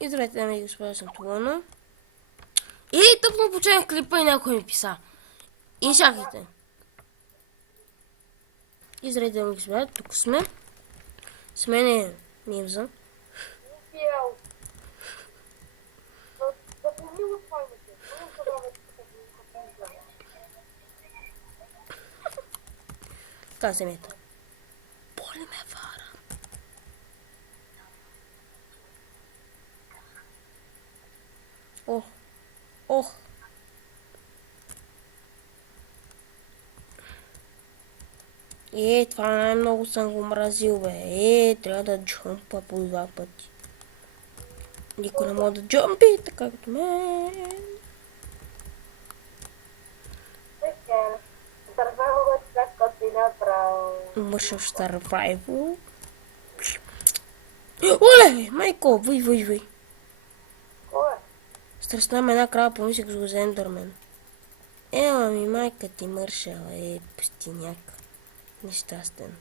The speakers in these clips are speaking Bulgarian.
И здравейте, дами и господа, съм Толоно. И тъпно почнах клипа и някой ми писа. И чакайте. И здравейте, дами и господа, тук сме. С мен е Мимза. Така се мета. Боли ме вара. Ох. Ох. Това най-много съм го мразил, бе. Трябва да джумпа по 2 пъти. Никой не може да джумпи, така като мен. Мършъв Survival. Оле, майко, въй. Страстна ме една крава, помислих за Ендърмен. Ела ми, майка ти мършала, пустиняк. Нещастен.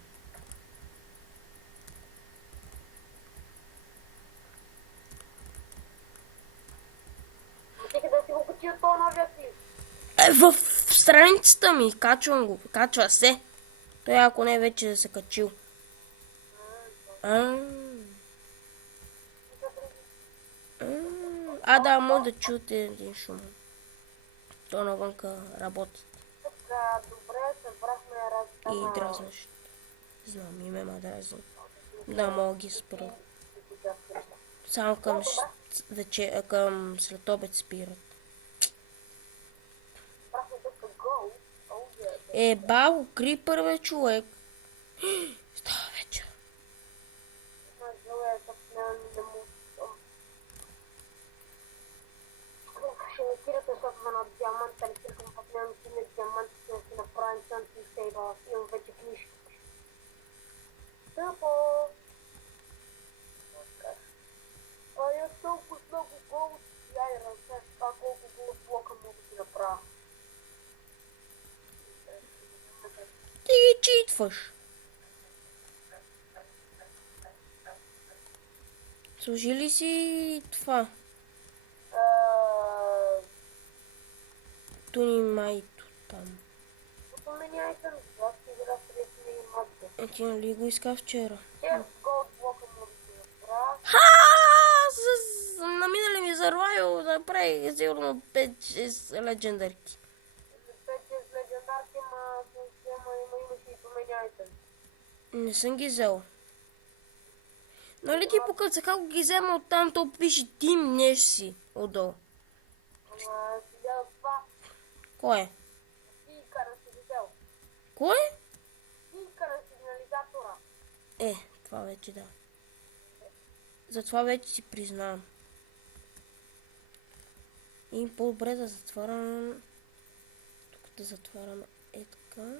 В страницата ми, качвам го, качва се. Той ако не вече да се качил. Да, може да чуете един шум. То навънка работи. И дразнаш. Знам, име ма дразни. Да, мога ги спра. Само към след обед спират. Бао, крипър, бе, човек. Става вечер. Ти ги читваш. Сложи ли си това? Туни майто там. Ти нали го иска вчера? На минали ми зарвайо да прави сигурно 5-6 легендарки. 5-6 легендарки, имаше и поменяйте. Не съм ги взел. Нали ти покъца как ги взема оттам, то пише Тим Неш си отдолу. Кой е? Стикъра си взел. Кой е? Стикъра сигнализатора. Това вече да. Затова вече си признавам. И по-добре да затваряме. Тук да затваряме така. Да,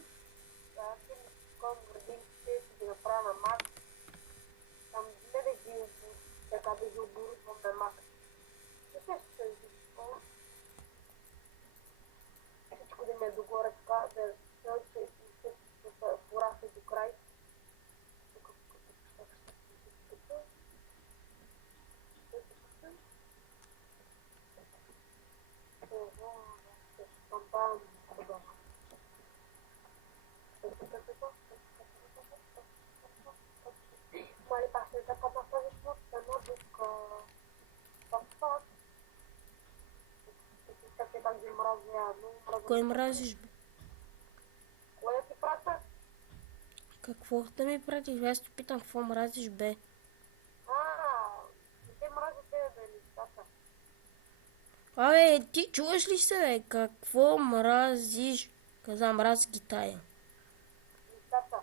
градинките си ги направя на Мак. Там не да ги така да ги оборудвам на Мак. Всичко да ми е догоре така, да се порасне до край. Кой мразиш, бе? Кое да ти прата? Какво да ми пратиш? Аз ти питам какво мразиш, бе? Не те мразя тебе, бе, листата. Ти чуваш ли се, бе? Какво мразиш? Каза, мраз ги тая. Листата.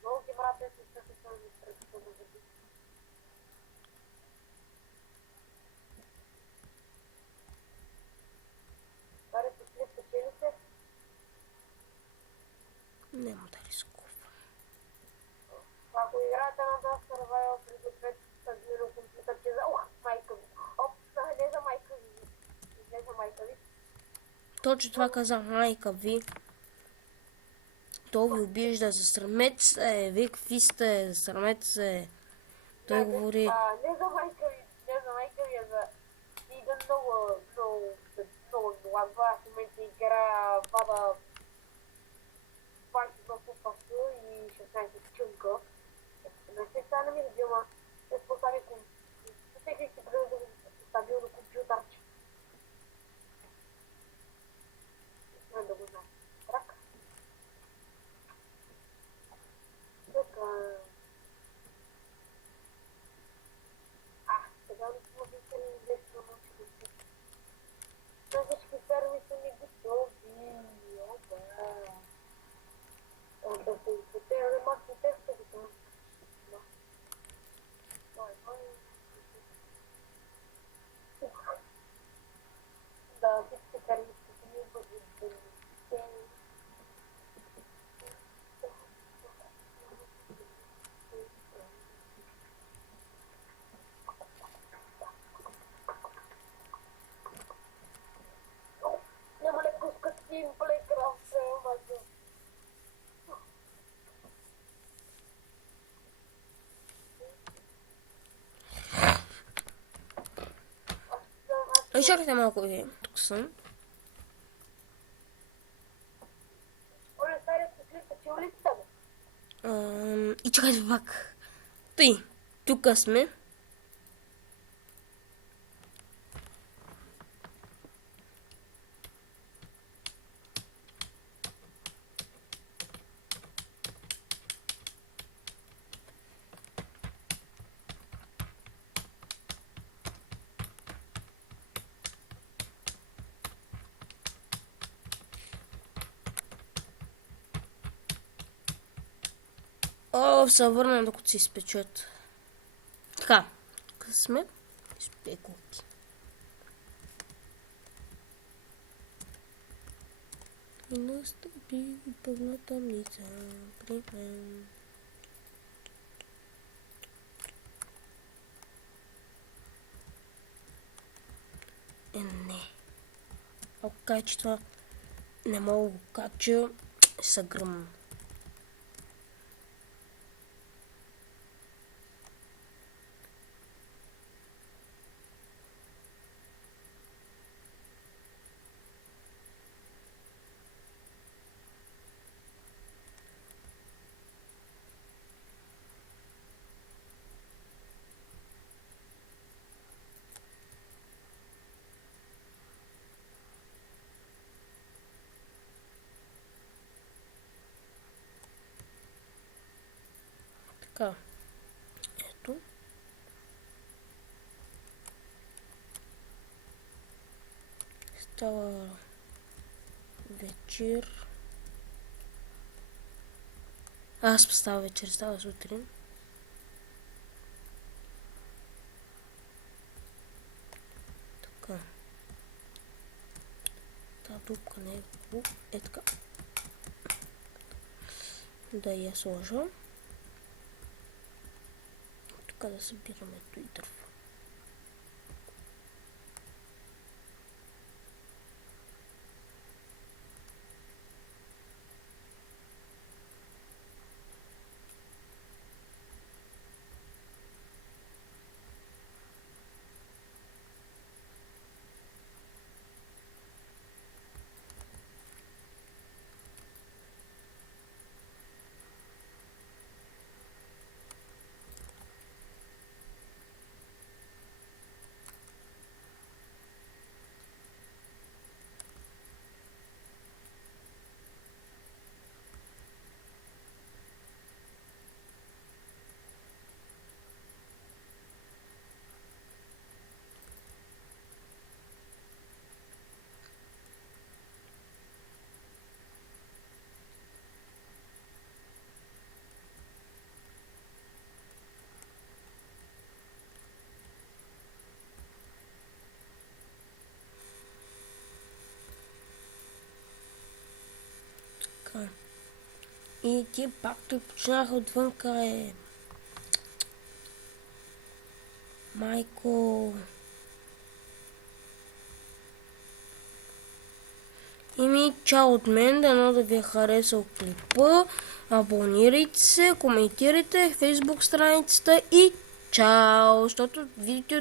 Много ги мразя, листата са ми пред да заби. Даре, пошли спечели се? Нема да рискувам. Ако играете на Dust Survival пригответе стабилно компютър, че за... майка ви. Излеза майка ви. Излеза майка ви. Точно това каза майка ви. То ви обижда, засрамете се, вие какви сте, засрамете се. Той говори. Не за майка ми, а за един много млада. Аз в момента игра Вада 20 в паса и 16 чунка. Не се стана ми родила. Се постави всеки си бъде стабилно компютърче. Не да го знам. Трак. Така. Сега може да се нещо научи да си. На всички ферми са ми готови. Да се изпитера на маси тестове. Да, всички ферми са ми готови. Няма ли пускат им плейкрафт, омага. Чакайте малко ви. Тук съм. Оле, стария се че улицата бе. И чакайте пак. Тъй, тук сме. Се върна докато се изпечат. Така, тук сме. Спекулки. И настъпи пълна тъмница при мен. Не. Ако кажа, че това не мога да го кача, ще се гръмна. Така, ето. Става вечер. Аз става вечер, става сутрин. Така. Та дупка не е така. Да я сложа. Тук да събираме и дърво. Така. И тия пак починаха отвънка майко. И чао от мен, дано да ви е харесал клипа. Абонирайте се, коментирайте в Facebook страницата и Чао, защото видеото